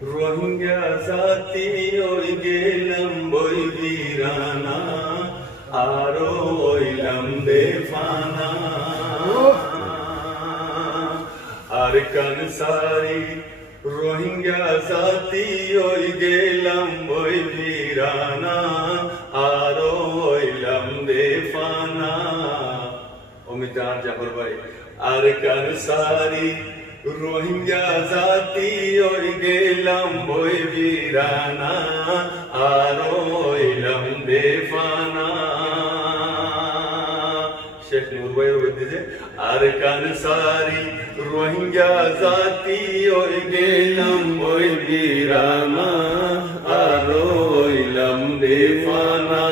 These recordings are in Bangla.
রোহিঙ্গা জাতি ওই গেলাম বই বিরানা আরো ওইলাম বেফানা আর কানসারি রোহিঙ্গা জাতি ওই গেলাম বই বিরানা আরো ওইলাম বেফানা অমিতাভ জাফর ভাই আর কানসারি রোহিঙ্গা জাতি ওই গেলাম বই বিরানা আর ওইলাম বেফানা শেখ নূর ভাইয়ের বলতেছে আর কানসারি রোহিঙ্গা জাতি ওই গেলাম বই বিরানা আর ওইলাম বেফানা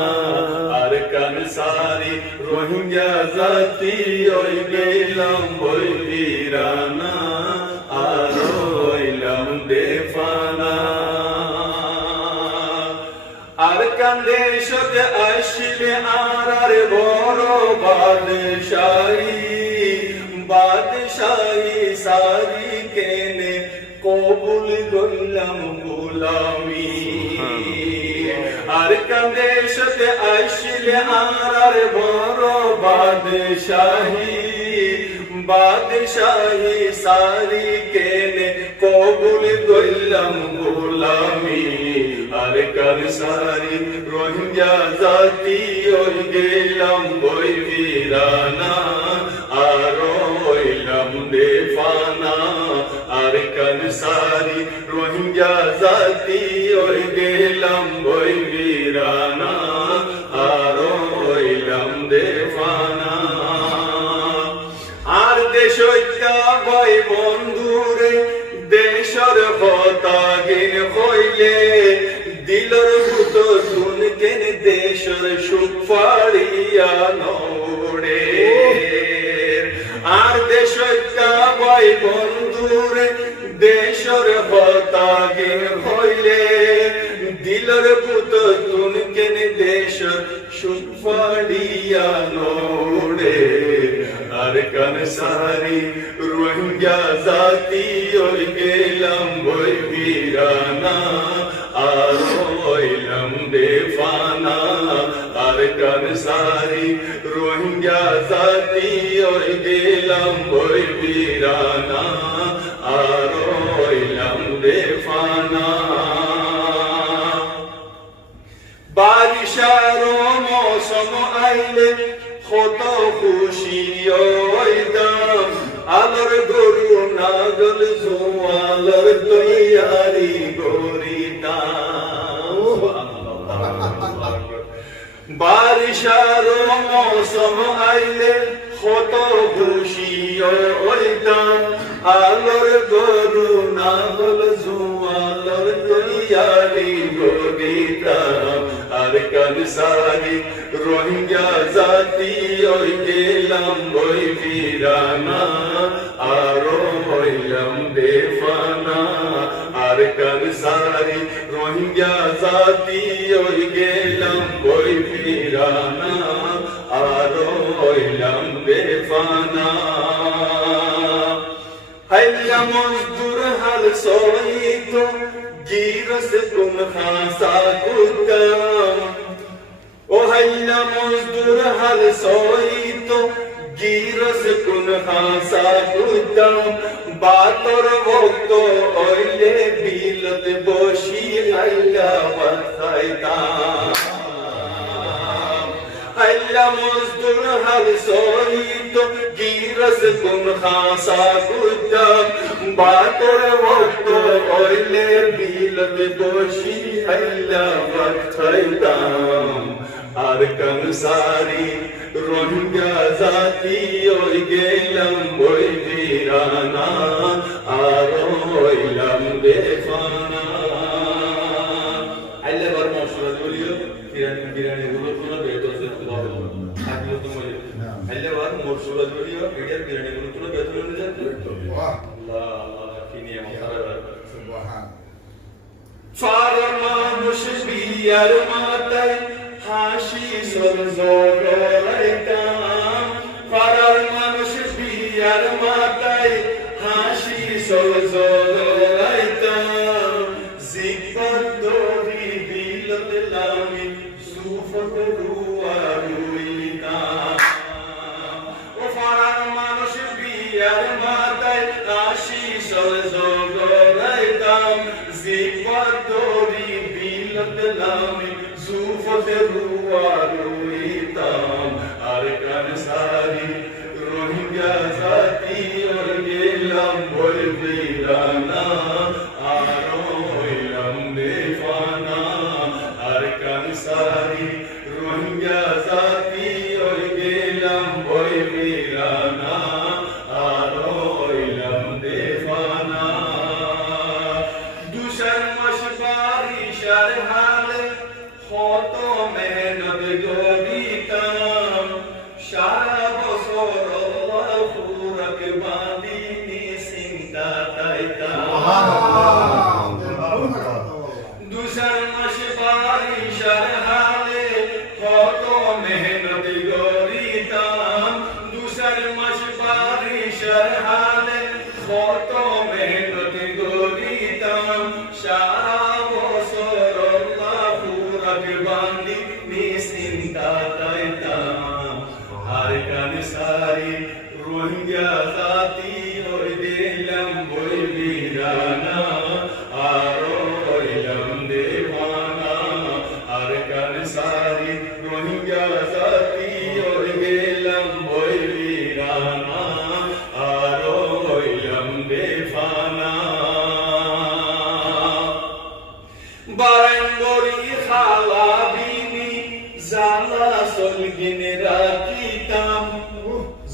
আর কানসারি রোহিঙ্গা জাতি ওই গেলাম বই বিরানা আর ওইলাম বেফানা আর কান্দে সতে আসলে আর বড় বাদশাহী সারি কেনে কবুল গইলাম গোলামি আর কান্দে সতে আসলে আর বড় বাদশাহী সারি কেনে কবুল গইলাম গোলামি আর কানসারি রোহিঙ্গা জাতি ওই গেলাম বই বিরানা আর ওইলাম বেফানা আর কানসারি রোহিঙ্গা জাতি ওই গেলাম বই বিরানা আর ওইলাম বেফানা আর দেশ ভাই বন্ধুরে দেশর হতাগিন হইলে দিলর ভূত তুন কেন দেশর সুখ ফাড়িয়া নড়ে আর দেশ ভাই বন্ধুরে দেশর হতাগিন হইলে দিলর ভূত তুন কেন দেশর সুখ ফাড়িয়া নড়ে আর কানসারি রোহিঙ্গা জাতি ওই গেলাম বই বিরানা আর ওইলাম বেফানা আর কানসারি রোহিঙ্গা জাতি ওই গেলাম বই বিরানা আর ওইলাম বেফানা বারিশার মৌসুম আইলে কত খুশি ওইদাম আলোর গরু নাগল জোয়ালর তৈয়ারি গরিতাম বারিশার মৌসুম আইলে কত খুশি ওইদাম আলোর গরু নাগল জোয়ালর তৈয়ারি গরিতাম আর কানসারি রোহিঙ্গা জাতি ওই গেলাম বই বিরানা আর ওইলাম বেফানা আর কানসারি রোহিঙ্গা জাতি ওই গেলাম বই বিরানা আর ওইলাম বেফানা হাইলা মজদুর হাল সহিত গিরস কুম খাসা কুতাম ও হাইলা মজদুর হাল সহিত গিরস কুম খাসা কুতাম বাতর ভক্ত ওইলে বিলত বসি হাইলা বাতাইতাম হাইলা মজদুর হাল সহিত গিরস কুম খাসা কুতাম বাতর ভক্ত ওইলে বিলত বসি হাইলা বাতাইতাম আর কানসারি রোহিঙ্গা জাতি ওই গেলাম বই বিরানা আর ওইলাম বেফানা আইলে বার মশলা বলিও বিরিয়ানি গুলো তোলা বেতন সে তোলা আগে তো মই আইলে বার মশলা বলিও এটার বিরিয়ানি গুলো তোলা বেতন নিয়ে যাচ্ছে বাহ আল্লাহ আল্লাহ কি নিয়ে মাথায় সুবহান ফার মানুষ বিয়ার মাথায় হাসি সরজরাইতাম পাড়ার মানুষ বিয়ার মাথায় হাসি সরজরাইতাম কাম জিফত দরি বিলত নামি জুফত রুয়া রুইতাম আর কান সারি রোহিঙ্গা জাতি ওর গেলাম বই বিরানা আরো হইলাম বেফানা আর কান সারি রোহিঙ্গা জাতি ওর গেলাম বই বিরানা আরো হইলাম বেফানা দুশার মাস বারিশার হালে কত মেহনত গরিতাম সারা বছর ফুরক বাঁধিনি চিন্তা তাইতাম দুশার মাস বারিশার হালে কত মেহনত গরিতাম দুশার মাস বারিশার হালে কত মেহনত গরিতাম সারা বছর ফুরক বাঁধিনি চিন্তা তাইতাম আর কান সারি রোহিঙ্গা জাতি ওই দিলাম বই বিরানা আরো হইলাম দেওয়ানা আর কান সারি রোহিঙ্গা জাতি ওই গেলাম বই বিরানা আরো হইলাম বেফানা বারাঙ্গরি খালা বিনি জালা সলগিন রাখিতাম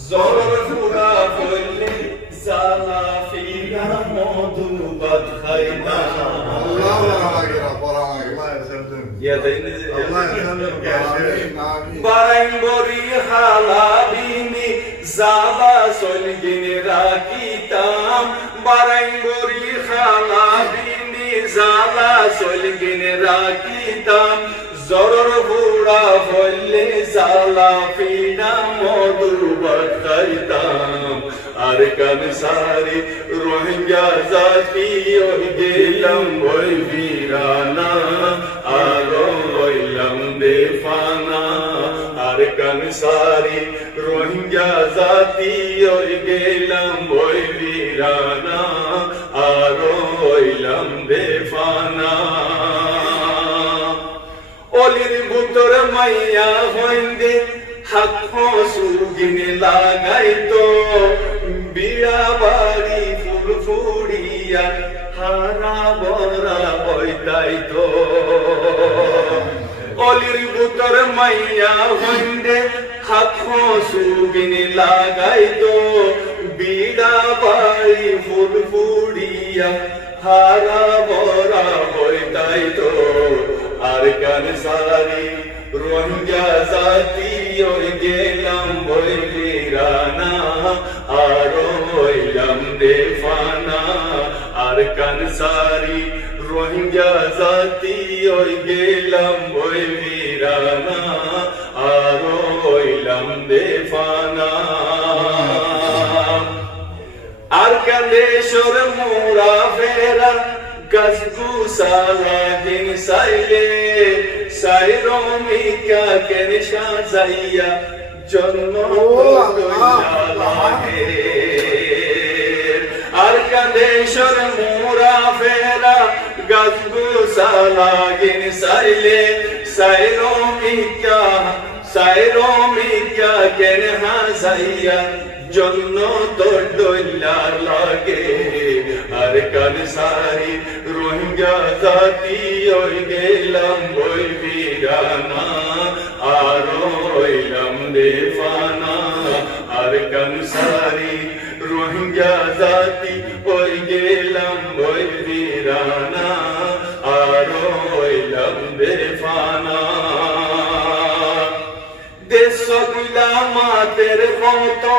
জরর ফুরা করলে জালা ফিরা মধুবাদ খাইতাম বারাঙ্গরি খালা বিনি জালা সলগিন রাখিতাম বারাঙ্গরি খালা বিনি জালা সলগিন রাখিতাম জরর বুড়া হইলে জালা ফিনা মধুবাদ খাইতাম আর কান সারি রোহিঙ্গা জাতি ওই গেলাম ওই বিরানা আরো হইলাম বেফানা আর কান সারি রোহিঙ্গা জাতি ওই গেলাম ওই বিরানা আরো হইলাম বেফানা অলির বুতর মাইয়া হইন্দে হাত সুগিনে লাগাইতো বিড়া বাড়ি ফুল ফুড়িয়া হারা বরা বইতাইতো অলির বুতর মাইয়া হইন্দে হাত সুগিনে লাগাইতো বিড়া বাড়ি ফুল ফুড়িয়া হারা বরা বইতাইতো আর কান সারি রোহিঙ্গা জাতি ওই গেলাম বই বিরানা আরো হইলাম বেফানা আর কান সারি রোহিঙ্গা জাতি ওই গেলাম বই বিরানা আরো হইলাম বেফানা আর কালেশ্বর মোরা ফেরা গসগুসালা দিন সাইলে সাইরমিকা কেন সাজাইয়া জন্ম লাগে আর কালেশ্বর মোরা ফেরা গসগুসালা দিন সাইলে সাইরমিকা কেন হাজাইয়া জন্য তোর ডইলার লাগে আর কান সারি রোহিঙ্গা জাতি ওই গেলাম বই বিরানা আরো হইলাম বেফানা আর কান সারি রোহিঙ্গা জাতি ওই গেলাম বই বিরানা আরো হইলাম বেফানা দেশ গুলামাতের মতো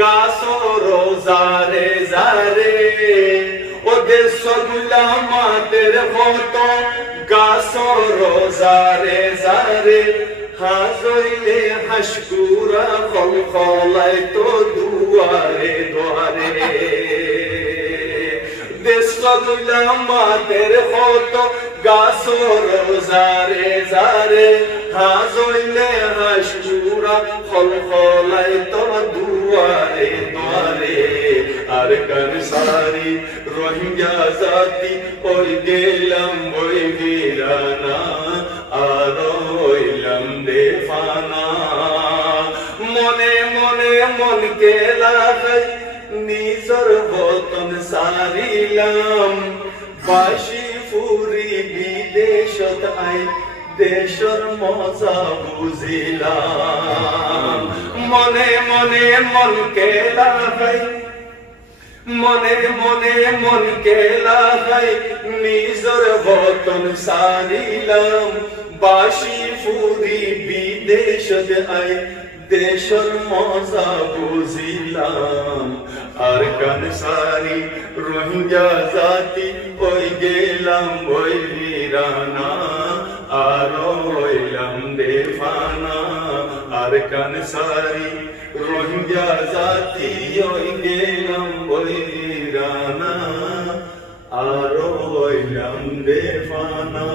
গাছ রোজারে জারে ও দেশ গুলামাতের মতো গাছ রোজারে জারে হাজইলে হাসকুরা ফল ফলাই তো দুয়ারে দুয়ারে দেশ গুলামাতের মতো গাছ রোজারে জারে হাজইলে হাসকুরা ফল ফলাই তো দুয়ারে দুয়ারে আর কান সারি রোহিঙ্গা জাতি ওই গেলাম ওই বীরানা আর হইলাম বেফানা মনে মনে মনকে লাগাই নিজর বতন সারিলাম বাসি ফুরি বিদেশত আই দেশর মজা বুঝিলাম মনে মনে মনকে লাগাই মনে মনে মনকে লাগাই নিজর বতন সারিলাম বাসি ফুরি বিদেশত আই দেশর মজা বুঝিলাম আর কান সারি রোহিঙ্গা জাতি ওই গেলাম ওই বীরানা আর হইলাম বেফানা আর কান সারি রোহিঙ্গা জাতি ওই গেলাম ওই বীরানা আর হইলাম বেফানা